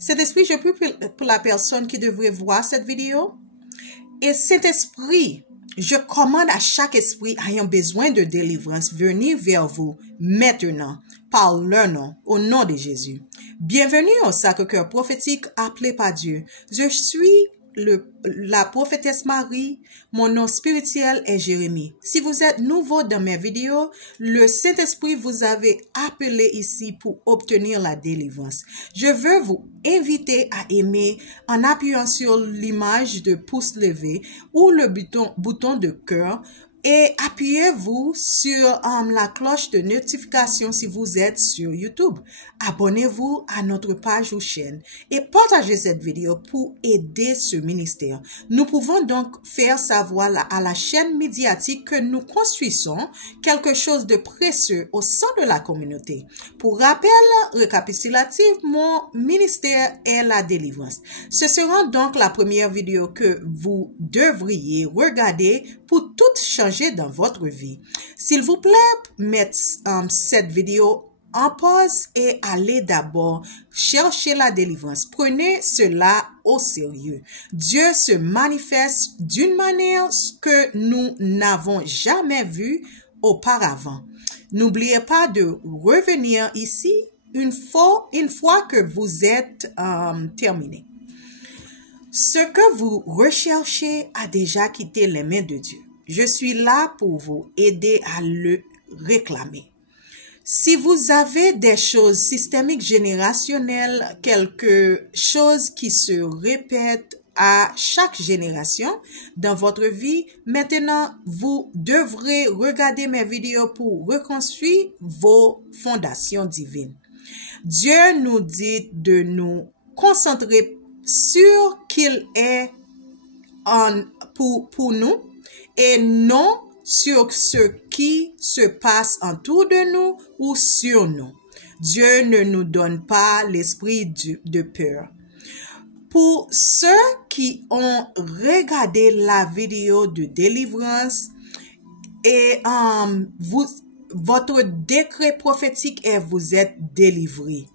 Saint-Esprit, je prie pour la personne qui devrait voir cette vidéo. Et Saint-Esprit, je commande à chaque esprit ayant besoin de délivrance venir vers vous maintenant par leur nom, au nom de Jésus. Bienvenue au Sacré-Cœur prophétique appelé par Dieu. Je suis la prophétesse Marie. Mon nom spirituel est Jérémie. Si vous êtes nouveau dans mes vidéos, le Saint-Esprit vous avait appelé ici pour obtenir la délivrance. Je veux vous inviter à aimer en appuyant sur l'image de pouce levé ou le bouton de cœur et appuyez-vous sur la cloche de notification si vous êtes sur YouTube. Abonnez-vous à notre page ou chaîne et partagez cette vidéo pour aider ce ministère. Nous pouvons donc faire savoir à la chaîne médiatique que nous construisons quelque chose de précieux au sein de la communauté. Pour rappel récapitulatif, mon ministère est la délivrance. Ce sera donc la première vidéo que vous devriez regarder pour tout changer dans votre vie. S'il vous plaît, mettez cette vidéo en pause et allez d'abord chercher la délivrance. Prenez cela au sérieux. Dieu se manifeste d'une manière que nous n'avons jamais vue auparavant. N'oubliez pas de revenir ici une fois que vous êtes terminé. Ce que vous recherchez a déjà quitté les mains de Dieu. Je suis là pour vous aider à le réclamer. Si vous avez des choses systémiques générationnelles, quelque chose qui se répète à chaque génération dans votre vie, maintenant vous devrez regarder mes vidéos pour reconstruire vos fondations divines. Dieu nous dit de nous concentrer sur qu'il est pour nous et non sur ce qui se passe autour de nous ou sur nous. Dieu ne nous donne pas l'esprit de peur. Pour ceux qui ont regardé la vidéo de délivrance et votre décret prophétique est vous êtes délivrés.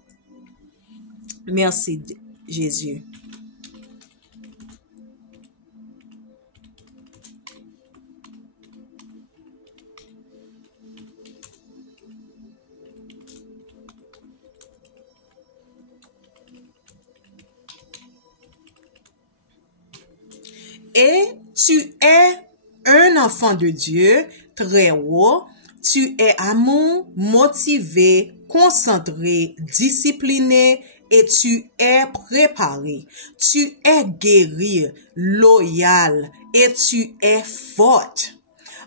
Merci Jésus. Et tu es un enfant de Dieu très haut. Tu es amour, motivé, concentré, discipliné et tu es préparé. Tu es guéri, loyal et tu es forte.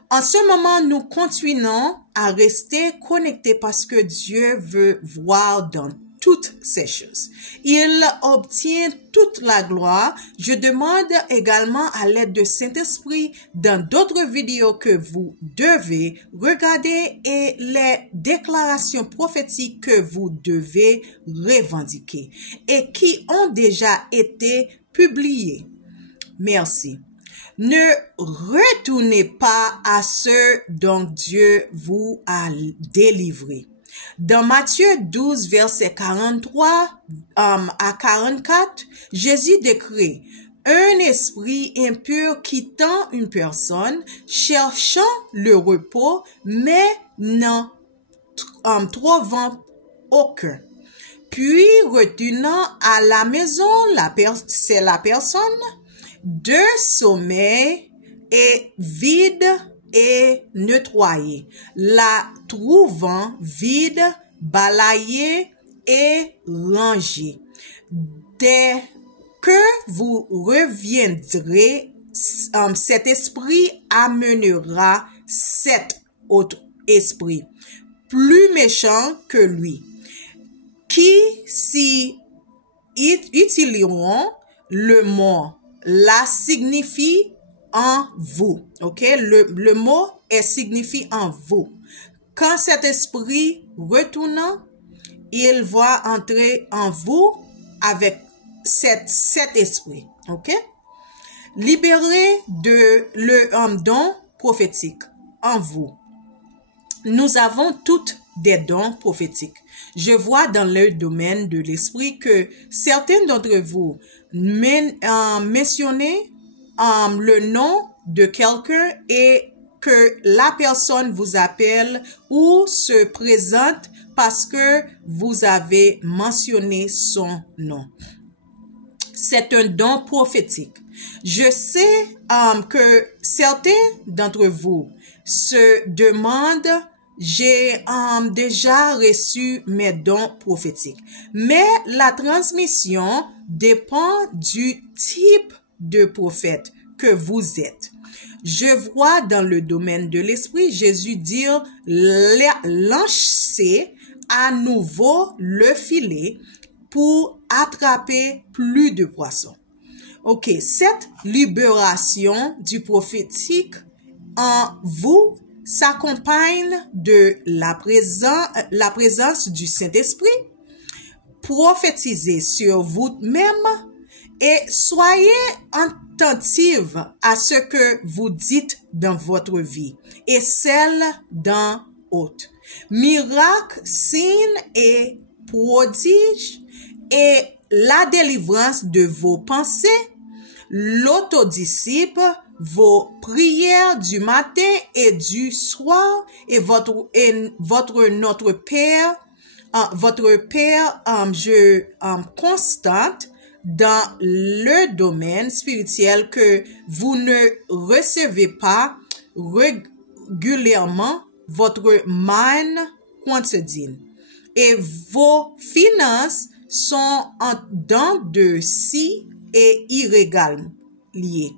En ce moment, nous continuons à rester connectés parce que Dieu veut voir dans toutes ces choses. Il obtient toute la gloire. Je demande également à l'aide de Saint-Esprit dans d'autres vidéos que vous devez regarder et les déclarations prophétiques que vous devez revendiquer et qui ont déjà été publiées. Merci. Ne retournez pas à ce dont Dieu vous a délivré. Dans Matthieu 12, verset 43 à 44, Jésus décrit un esprit impur quittant une personne, cherchant le repos, mais n'en trouvant aucun. Puis, retournant à la maison, c'est la personne de sommeil et vide et nettoyée, la trouvant vide, balayée et rangée. Dès que vous reviendrez, cet esprit amènera cet autre esprit, plus méchant que lui, qui s'y utiliseront le mot la signifie en vous. Ok? Le mot est signifie en vous. Quand cet esprit retournant, il va entrer en vous avec cet esprit. Ok? Libéré de le don prophétique en vous. Nous avons toutes des dons prophétiques. Je vois dans le domaine de l'esprit que certains d'entre vous mentionnez le nom de quelqu'un et que la personne vous appelle ou se présente parce que vous avez mentionné son nom. C'est un don prophétique. Je sais que certains d'entre vous se demandent, j'ai déjà reçu mes dons prophétiques, mais la transmission dépend du type de prophète que vous êtes. Je vois dans le domaine de l'esprit Jésus dire lancer à nouveau le filet pour attraper plus de poissons. Ok, cette libération du prophétique en vous s'accompagne de la présence du Saint-Esprit. Prophétisez sur vous-même et soyez attentive à ce que vous dites dans votre vie et celle d'un autre. Miracles, signes et prodiges et la délivrance de vos pensées, l'autodisciple, vos prières du matin et du soir et notre Père, constate dans le domaine spirituel que vous ne recevez pas régulièrement votre manne quotidienne et vos finances sont en dents de scie et irrégulières liées.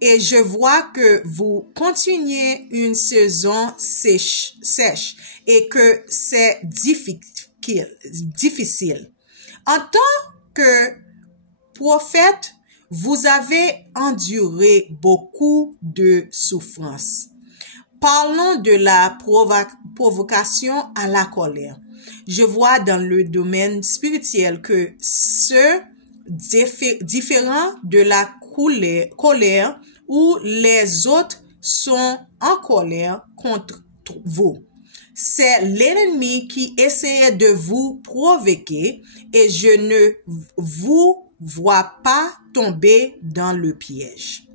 Et je vois que vous continuez une saison sèche et que c'est difficile. En tant que prophète, vous avez enduré beaucoup de souffrances. Parlons de la provocation à la colère. Je vois dans le domaine spirituel que ce différent de la colère où les autres sont en colère contre vous. C'est l'ennemi qui essaie de vous provoquer et je ne vous vois pas tomber dans le piège.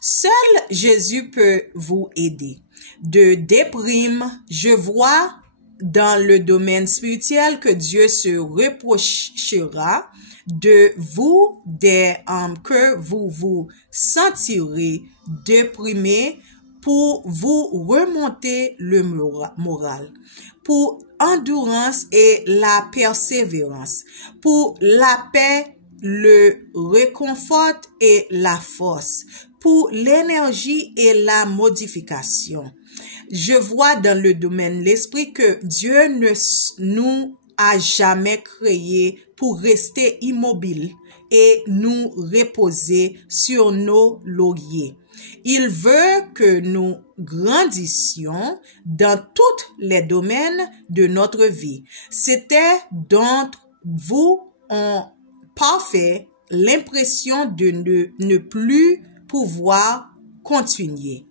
Seul Jésus peut vous aider. De déprime, je vois dans le domaine spirituel que Dieu se reprochera de vous que vous vous sentirez déprimé pour vous remonter le moral, pour endurance et la persévérance, pour la paix, le réconfort et la force, pour l'énergie et la modification. Je vois dans le domaine de l'esprit que Dieu ne nous a jamais créé pour rester immobile et nous reposer sur nos lauriers. Il veut que nous grandissions dans tous les domaines de notre vie. C'était d'entre vous ont parfait l'impression de ne plus pouvoir continuer.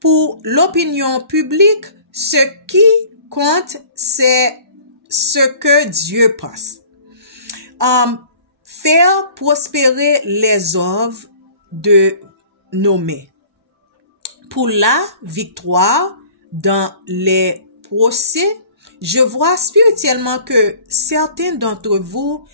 Pour l'opinion publique, ce qui compte, c'est ce que Dieu pense. Faire prospérer les œuvres de nos mains. Pour la victoire dans les procès, je vois spirituellement que certains d'entre vous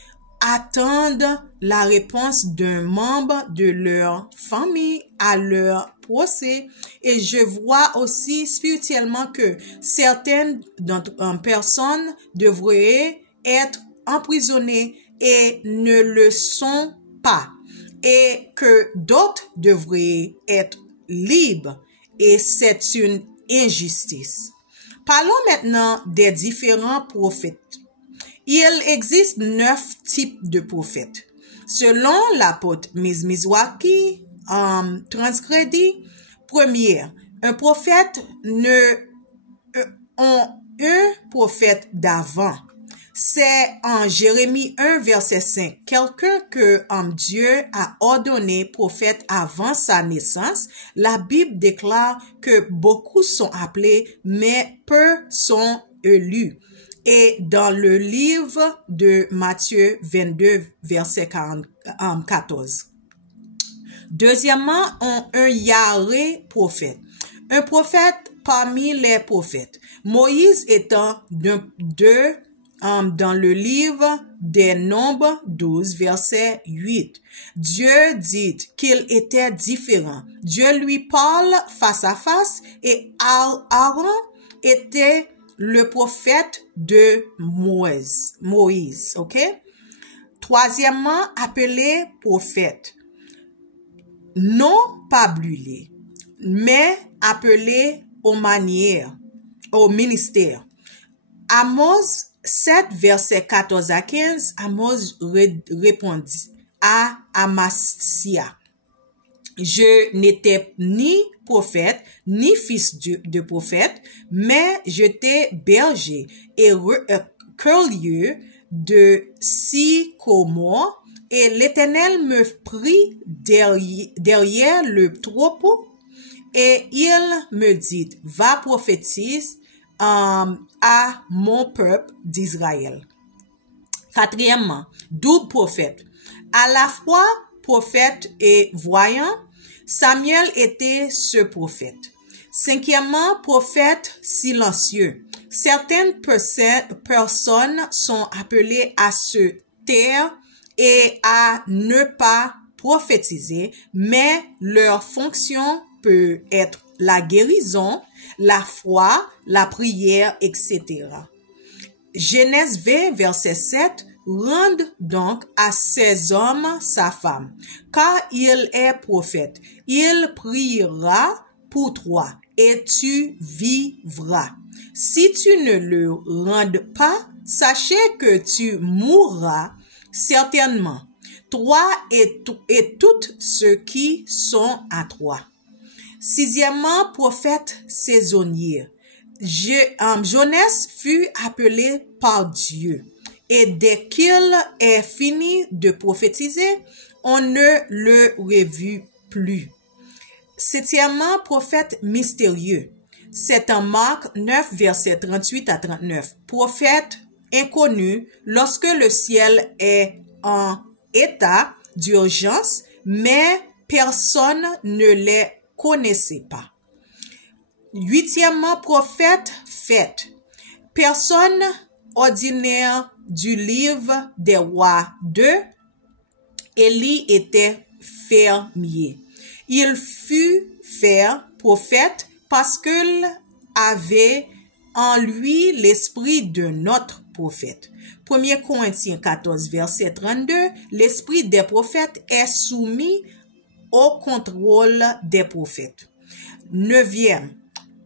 attendent la réponse d'un membre de leur famille à leur procès et je vois aussi spirituellement que certaines personnes devraient être emprisonnées et ne le sont pas et que d'autres devraient être libres et c'est une injustice. Parlons maintenant des différents prophètes. Il existe 9 types de prophètes. Selon l'apôtre Mizwaki, transgrédit, première, un prophète un prophète d'avant. C'est en Jérémie 1, verset 5. Quelqu'un que Dieu a ordonné prophète avant sa naissance. La Bible déclare que beaucoup sont appelés, mais peu sont élus. et dans le livre de Matthieu 22, verset 14. Deuxièmement, un Yahweh prophète. Un prophète parmi les prophètes. Moïse étant dans le livre des Nombres 12, verset 8. Dieu dit qu'il était différent. Dieu lui parle face à face et Aaron était le prophète de Moïse. OK? Troisièmement, appelé prophète. Non pas brûlé, mais appelé aux manières, au ministère. Amos 7, verset 14 à 15, Amos répondit à Amasia. Je n'étais ni prophète, ni fils de prophète, mais j'étais berger et cueilleur de sycomore, et l'Éternel me prit derrière le troupeau, et il me dit, va prophétiser à mon peuple d'Israël. Quatrièmement, double prophète. À la fois prophète et voyant, Samuel était ce prophète. Cinquièmement, prophète silencieux. Certaines personnes sont appelées à se taire et à ne pas prophétiser, mais leur fonction peut être la guérison, la foi, la prière, etc. Genèse 20, verset 7, rende donc à ces hommes sa femme, car il est prophète. Il priera pour toi et tu vivras. Si tu ne le rendes pas, sachez que tu mourras certainement, toi et tous ceux qui sont à toi. Sixièmement, prophète saisonnier. Jonas fut appelé par Dieu, et dès qu'il est fini de prophétiser, on ne le revit plus. Septièmement, prophète mystérieux. C'est en Marc 9, verset 38 à 39. Prophète inconnu lorsque le ciel est en état d'urgence, mais personne ne les connaissait pas. Huitièmement, prophète fait. Personne ordinaire du livre des rois 2. Élie était fermier. Il fut fait prophète parce qu'il avait en lui l'esprit d'un autre prophète. 1 Corinthiens 14, verset 32, l'esprit des prophètes est soumis au contrôle des prophètes. Neuvième,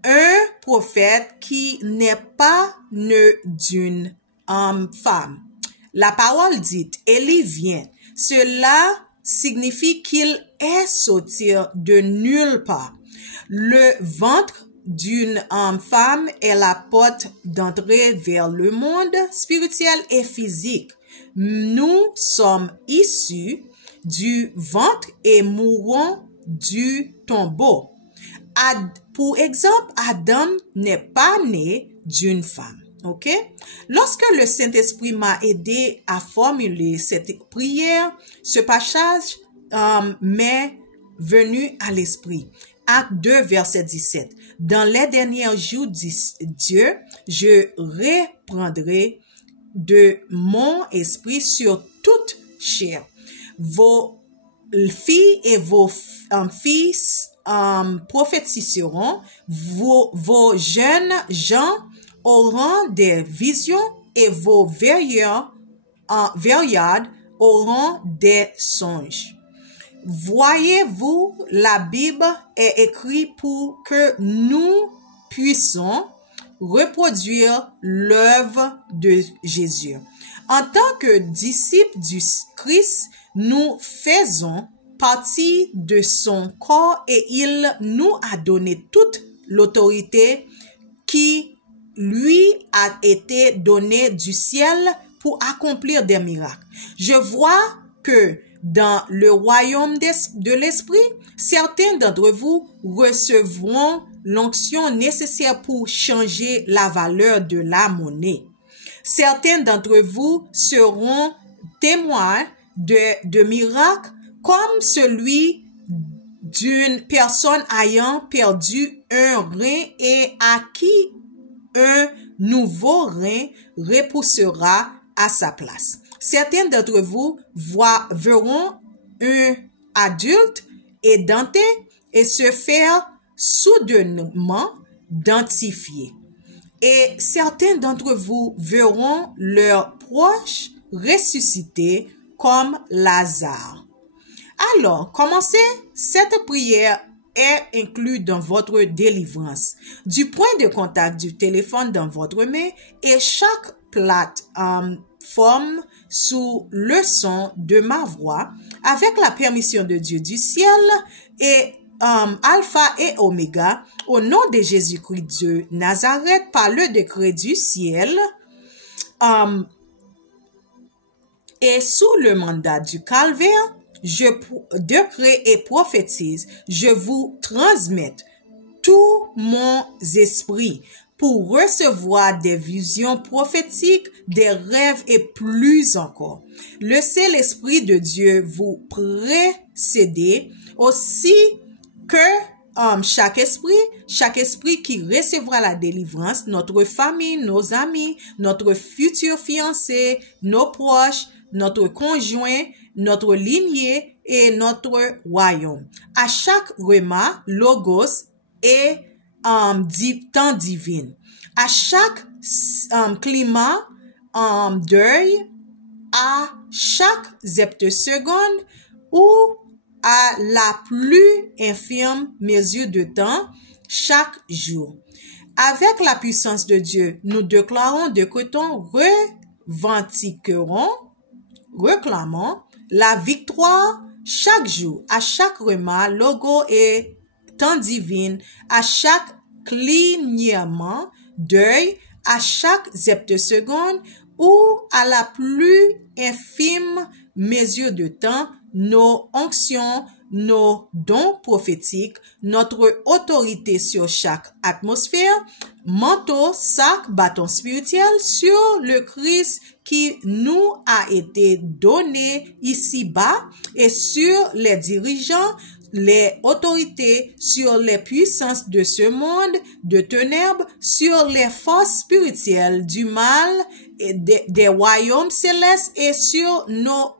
un prophète qui n'est pas né d'une femme. La parole dit, Élie vient. Cela signifie qu'il est sorti de nulle part. Le ventre d'une femme est la porte d'entrée vers le monde spirituel et physique. Nous sommes issus du ventre et mourons du tombeau. Pour exemple, Adam n'est pas né d'une femme. OK? Lorsque le Saint-Esprit m'a aidé à formuler cette prière, ce passage m'est venu à l'esprit. Acte 2, verset 17. Dans les derniers jours, dit Dieu, je reprendrai de mon esprit sur toute chair. Vos filles et vos fils prophétiseront, vos jeunes gens auront des visions et vos vieillards auront des songes. Voyez-vous, la Bible est écrite pour que nous puissions reproduire l'œuvre de Jésus. En tant que disciples du Christ, nous faisons partie de son corps et il nous a donné toute l'autorité qui lui a été donnée du ciel pour accomplir des miracles. Je vois que dans le royaume de l'esprit, certains d'entre vous recevront l'onction nécessaire pour changer la valeur de la monnaie. Certains d'entre vous seront témoins de miracles comme celui d'une personne ayant perdu un rein et à qui un nouveau rein repoussera à sa place. Certains d'entre vous verront un adulte édenté et se faire soudainement densifier. Et certains d'entre vous verront leurs proches ressusciter comme Lazare. Alors, commencez cette prière est inclus dans votre délivrance. Du point de contact du téléphone dans votre main et chaque plateforme sous le son de ma voix, avec la permission de Dieu du ciel et Alpha et Oméga, au nom de Jésus-Christ de Nazareth, par le décret du ciel, et sous le mandat du calvaire, je décrète et prophétise, je vous transmets tout mon esprit pour recevoir des visions prophétiques, des rêves et plus encore. Laissez l'Esprit de Dieu vous précéder aussi que chaque esprit qui recevra la délivrance, notre famille, nos amis, notre futur fiancé, nos proches, notre conjoint, notre lignée et notre royaume. À chaque rema, logos et temps divin. À chaque climat, deuil, à chaque septoseconde ou à la plus infime mesure de temps, chaque jour. Avec la puissance de Dieu, nous déclarons, décrétons, réclamons la victoire chaque jour, à chaque remas, logo et temps divin, à chaque clignement d'œil, à chaque septoseconde ou à la plus infime mesure de temps, nos onctions, nos dons prophétiques, notre autorité sur chaque atmosphère, manteau, sac, bâton spirituel sur le Christ qui nous a été donné ici-bas et sur les dirigeants, les autorités, sur les puissances de ce monde de ténèbres, sur les forces spirituelles du mal et des royaumes célestes et sur nos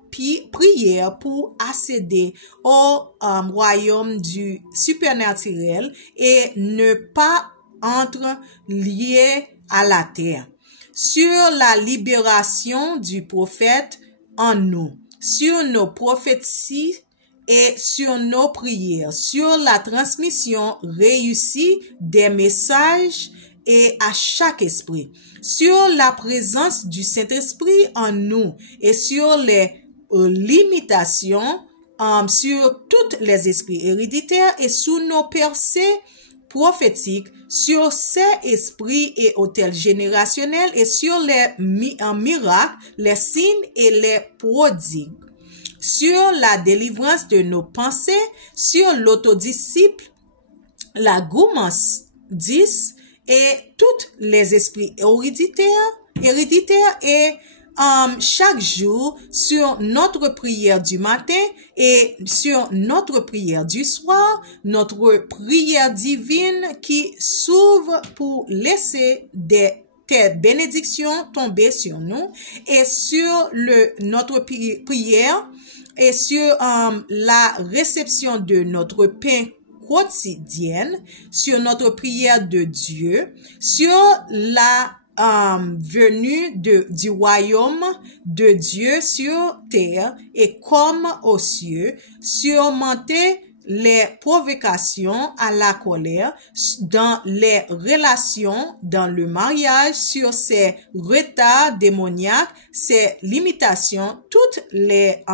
prières pour accéder au royaume du supernaturel et ne pas entre liés à la terre. Sur la libération du prophète en nous, sur nos prophéties et sur nos prières, sur la transmission réussie des messages et à chaque esprit, sur la présence du Saint-Esprit en nous et sur les limitations, sur tous les esprits héréditaires et sous nos percées prophétiques, sur ces esprits et autels générationnels et sur les miracles, les signes et les prodigues, sur la délivrance de nos pensées, sur l'autodisciple, la gourmandise et tous les esprits héréditaires et chaque jour sur notre prière du matin et sur notre prière du soir, notre prière divine qui s'ouvre pour laisser tes bénédictions tomber sur nous et sur notre prière et sur la réception de notre pain quotidienne, sur notre prière de Dieu, sur la venue du royaume de Dieu sur terre et comme aux cieux, surmonter les provocations à la colère dans les relations, dans le mariage, sur ces retards démoniaques, ces limitations, toutes les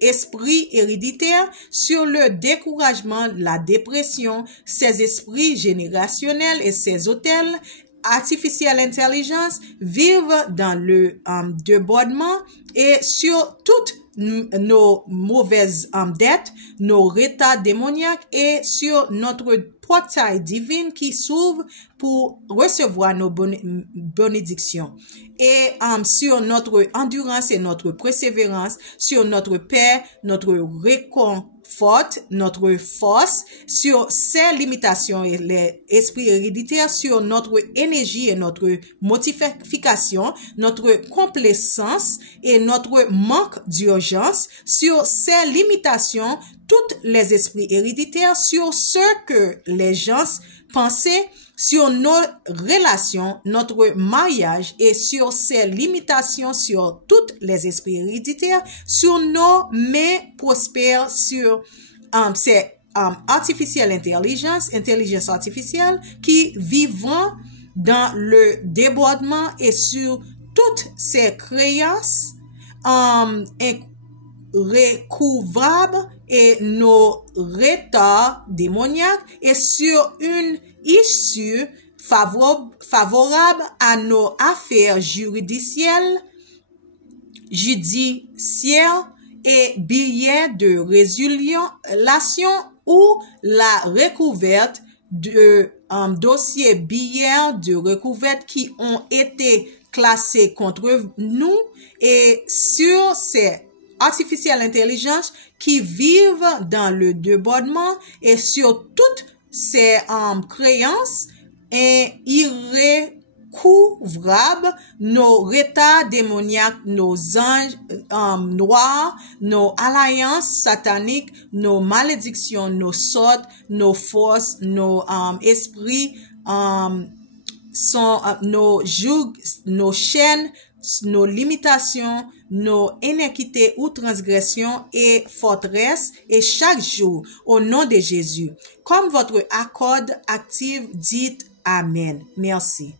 esprits héréditaires, sur le découragement, la dépression, ces esprits générationnels et ces autels, artificielle intelligence, vivent dans le débordement et sur toute nos mauvaises dettes, nos retards démoniaques et sur notre portail divin qui s'ouvre pour recevoir nos bénédictions. Et sur notre endurance et notre persévérance, sur notre paix, notre réconfort, notre force, sur ses limitations et les esprits héréditaires, sur notre énergie et notre motivation, notre complaisance et notre manque d'urgence, sur ses limitations, toutes les esprits héréditaires, sur ce que les gens pensaient, sur nos relations, notre mariage et sur ses limitations, sur toutes les esprits héréditaires, sur nos mains prospères, sur ces artificielle intelligence artificielle qui vivent dans le débordement et sur toutes ces créances recouvrables et nos retards démoniaques et sur une issue favorable à nos affaires judiciaires et billets de résolution ou la recouverte de dossiers billets de recouverte qui ont été classés contre nous et sur ces artificielle intelligence qui vivent dans le débordement et sur toutes ces créances irrécouvrables, nos retards démoniaques, nos anges noirs, nos alliances sataniques, nos malédictions, nos sorts, nos forces, nos esprits, nos jougs, nos chaînes, nos limitations, nos iniquités ou transgressions et forteresses et chaque jour au nom de Jésus. Comme votre accord active, dites Amen. Merci.